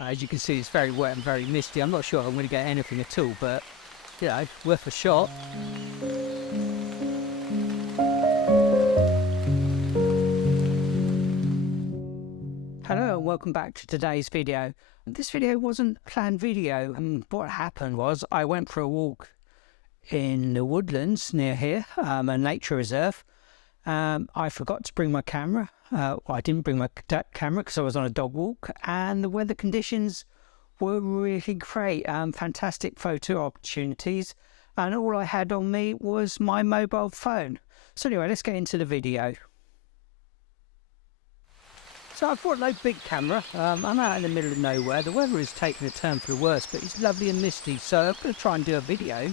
As you can see, it's very wet and very misty. I'm not sure I'm going to get anything at all, but you know, worth a shot. Hello and welcome back to today's video. This video wasn't a planned video, and what happened was I went for a walk in the woodlands near here, a nature reserve. I forgot to bring my camera. Well, I didn't bring my camera because I was on a dog walk, and the weather conditions were really great. Fantastic photo opportunities, and all I had on me was my mobile phone. So anyway, let's get into the video. So I've brought no big camera. I'm out in the middle of nowhere. The weather is taking a turn for the worse, but it's lovely and misty, so I'm going to try and do a video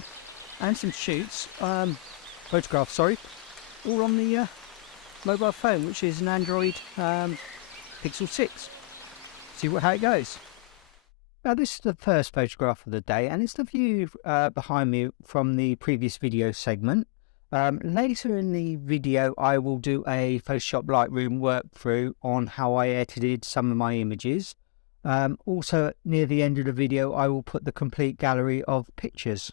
and some shoots, photographs, sorry, all on the mobile phone, which is an Android Pixel 6. See how it goes. Now this is the first photograph of the day, and it's the view behind me from the previous video segment. Later in the video I will do a Photoshop Lightroom workthrough on how I edited some of my images. Also near the end of the video I will put the complete gallery of pictures.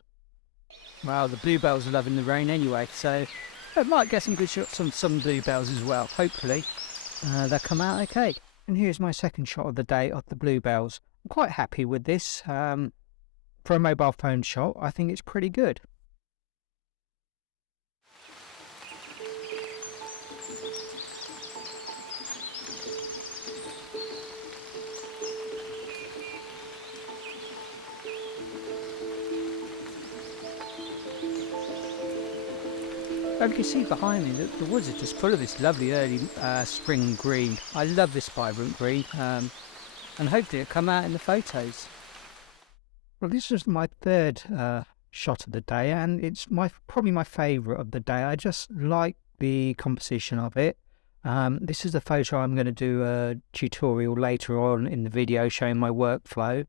Well, the bluebells are loving the rain anyway, so I might get some good shots on some bluebells as well. Hopefully they'll come out okay. And here's my second shot of the day of the bluebells. I'm quite happy with this. For a mobile phone shot, I think it's pretty good. As you can see behind me, the woods are just full of this lovely early spring green. I love this vibrant green, and hopefully it'll come out in the photos. Well, this is my third shot of the day, and it's probably my favourite of the day. I just like the composition of it. This is the photo I'm going to do a tutorial later on in the video showing my workflow.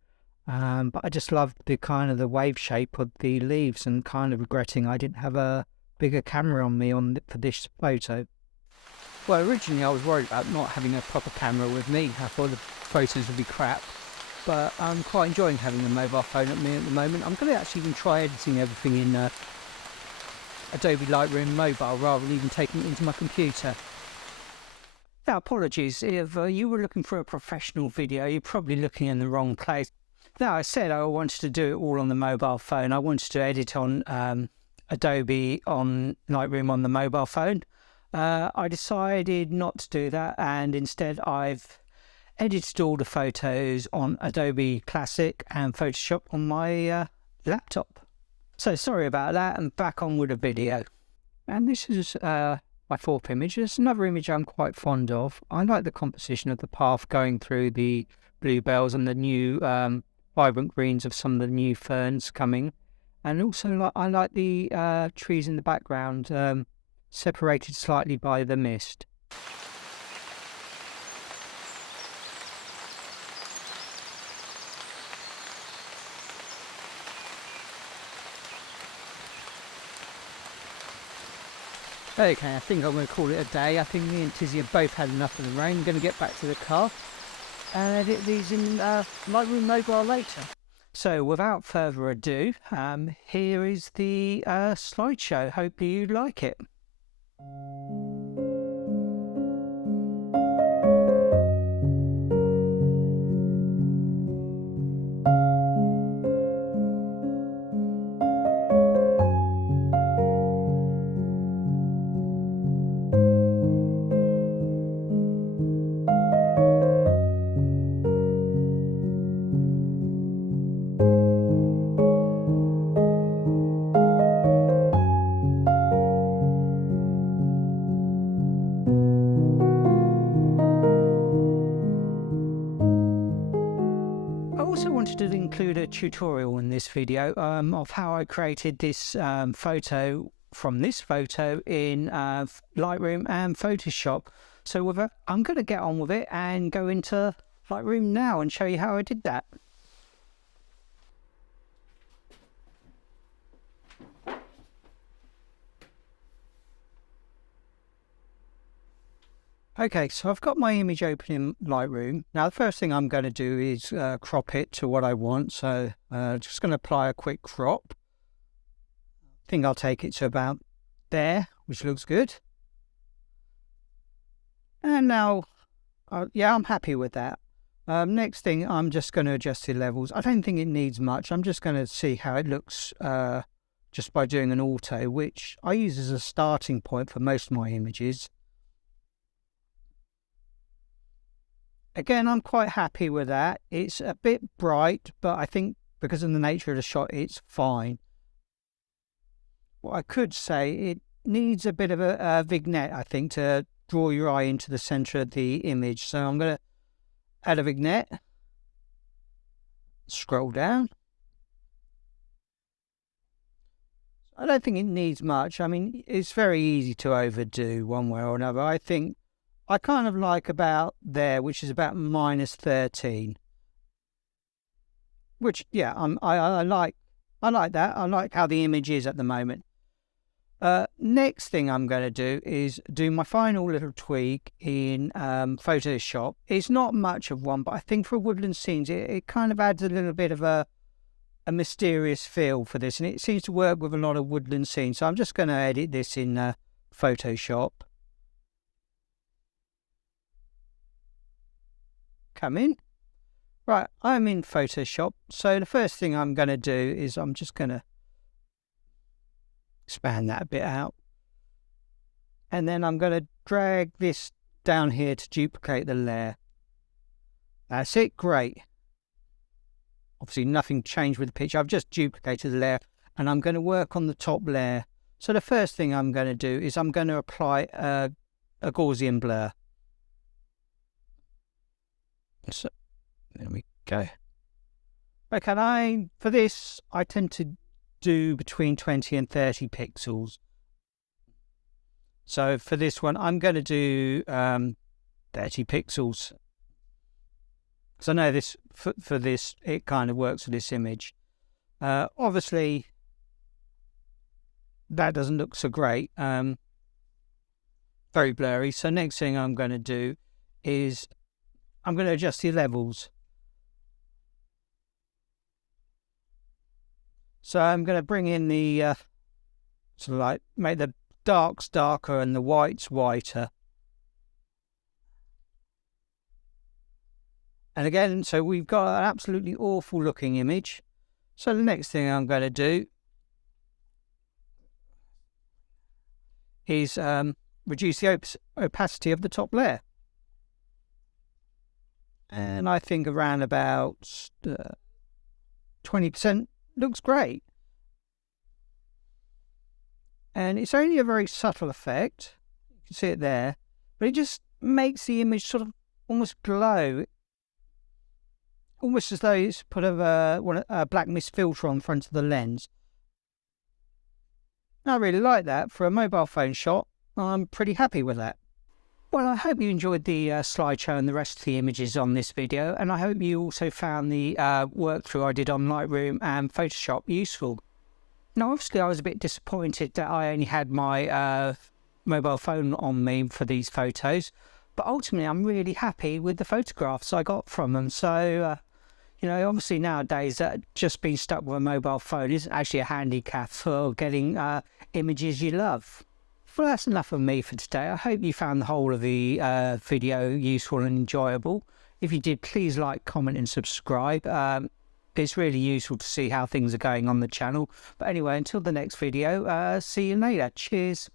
But I just love the kind of the wave shape of the leaves, and kind of regretting I didn't have a bigger camera on me for this photo. Well, originally I was worried about not having a proper camera with me. I thought the photos would be crap, but I'm quite enjoying having a mobile phone at me at the moment. I'm going to actually even try editing everything in Adobe Lightroom Mobile rather than even taking it into my computer. Now, apologies, if you were looking for a professional video, you're probably looking in the wrong place. Now, I said I wanted to do it all on the mobile phone. I wanted to edit on Adobe on Lightroom on the mobile phone. I decided not to do that, and instead I've edited all the photos on Adobe Classic and Photoshop on my laptop. So sorry about that, and back on with the video. And this is my fourth image. It's another image I'm quite fond of. I like the composition of the path going through the bluebells and the new vibrant greens of some of the new ferns coming. And also I like the trees in the background, separated slightly by the mist. Okay, I think I'm going to call it a day. I think me and Tizzy have both had enough of the rain. I'm going to get back to the car and edit these in Lightroom Mobile later. So without further ado, here is the slideshow. Hope you like it. To include a tutorial in this video of how I created this photo from this photo in Lightroom and Photoshop. So I'm going to get on with it and go into Lightroom now and show you how I did that. Okay, so I've got my image open in Lightroom. Now the first thing I'm going to do is crop it to what I want. So just going to apply a quick crop. I think I'll take it to about there, which looks good. And now, yeah, I'm happy with that. Next thing, I'm just going to adjust the levels. I don't think it needs much. I'm just going to see how it looks just by doing an auto, which I use as a starting point for most of my images. Again, I'm quite happy with that. It's a bit bright, but I think because of the nature of the shot, it's fine. What I could say, it needs a bit of a vignette, I think, to draw your eye into the center of the image. So I'm going to add a vignette, scroll down. I don't think it needs much. I mean, it's very easy to overdo one way or another. I think I kind of like about there, which is about -13. Which, yeah, I like that. I like how the image is at the moment. Next thing I'm going to do is do my final little tweak in Photoshop. It's not much of one, but I think for woodland scenes, it kind of adds a little bit of a mysterious feel for this, and it seems to work with a lot of woodland scenes. So I'm just going to edit this in Photoshop. Come in. Right, I'm in Photoshop. So the first thing I'm going to do is I'm just going to expand that a bit out. And then I'm going to drag this down here to duplicate the layer. That's it, great. Obviously nothing changed with the picture. I've just duplicated the layer and I'm going to work on the top layer. So the first thing I'm going to do is I'm going to apply a Gaussian blur. So there we go. Okay, for this I tend to do between 20 and 30 pixels. So for this one I'm going to do 30 pixels. So I know this for this it kind of works for this image. Obviously that doesn't look so great, very blurry. So next thing I'm going to do is I'm going to adjust the levels. So I'm going to bring in the sort of like make the darks darker and the whites whiter. And again, so we've got an absolutely awful looking image. So the next thing I'm going to do is reduce the opacity of the top layer. And I think around about 20% looks great. And it's only a very subtle effect. You can see it there. But it just makes the image sort of almost glow. Almost as though it's put a black mist filter on front of the lens. I really like that. For a mobile phone shot, I'm pretty happy with that. Well, I hope you enjoyed the slideshow and the rest of the images on this video, and I hope you also found the work through I did on Lightroom and Photoshop useful. Now, obviously, I was a bit disappointed that I only had my mobile phone on me for these photos, but ultimately, I'm really happy with the photographs I got from them. So, you know, obviously nowadays, just being stuck with a mobile phone isn't actually a handicap for getting images you love. Well, that's enough of me for today. I hope you found the whole of the video useful and enjoyable. If you did, please like, comment and subscribe. It's really useful to see how things are going on the channel. But anyway, until the next video, see you later. Cheers.